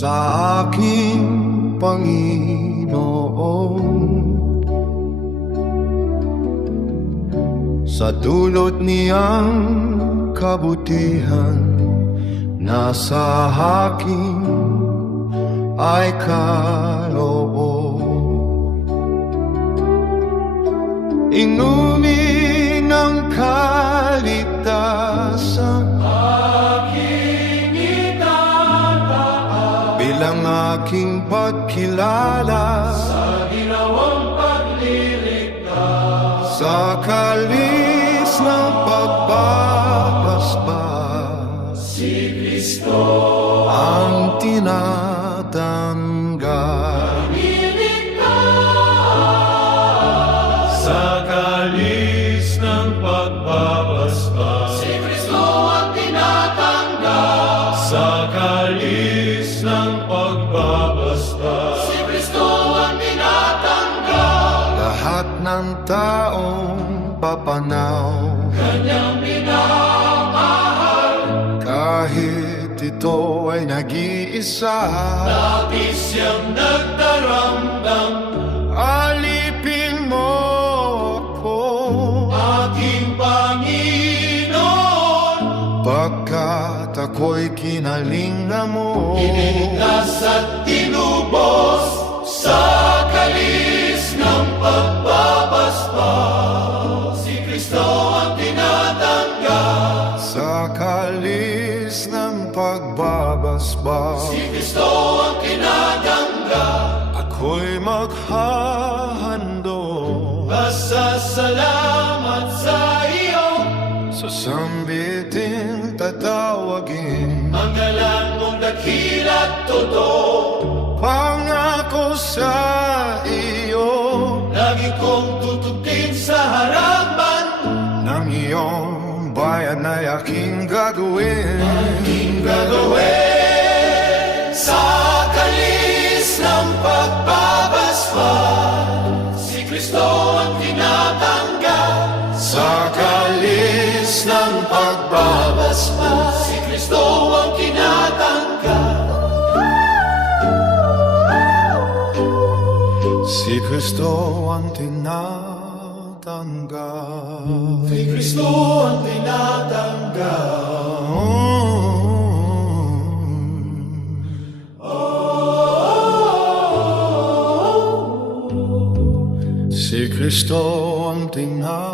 sa aking Panginoon. Sa dulot niyang kabutihan, nasa akin ay kaloob. Inumin ang kaligtasan, aking itataan bilang aking pagkilala sa ginawang pagliligtas. sa kalis ng pagbabasbas, Si Kristo ang tinatanggap. niligtas sa kalis ng pagbabasbas. Si Kristo ang tinatanggap sa kalis ng pagbabasbas. Si Kristo ang tinatanggap Lahat ng taong papanaw, kanyang minamahal. kahit ito ay nag-iisa, Labis siyang nagdaramdam, alipin mo ako, aking Panginoon. pagkat ako'y kinalinga mo. Iniligtas at tinubos sa kalis ng pagbabasbas. Si Kristo ang tinatanggap, Sa kalis ng pagbabasbas, si Kristo ang tinatanggap. ako'y maghahandog Pasasalamat sa iyo, sasambitin, tatawagin, ang ngalan mong dakila't totoo. pangako sa iyo Lagi kong tutugtin sa harapan, ng iyong bayan ay aking gagawin. aking gagawin sa kalis ng pagbabasbas. Si Kristo ang tinatanggap Sa kalis ng pagbabasbas, si Kristo ang tinatanggap. si Kristo ang tinatanggap. Si Kristo ang tinatanggap. Si Kristo ang tinatanggap.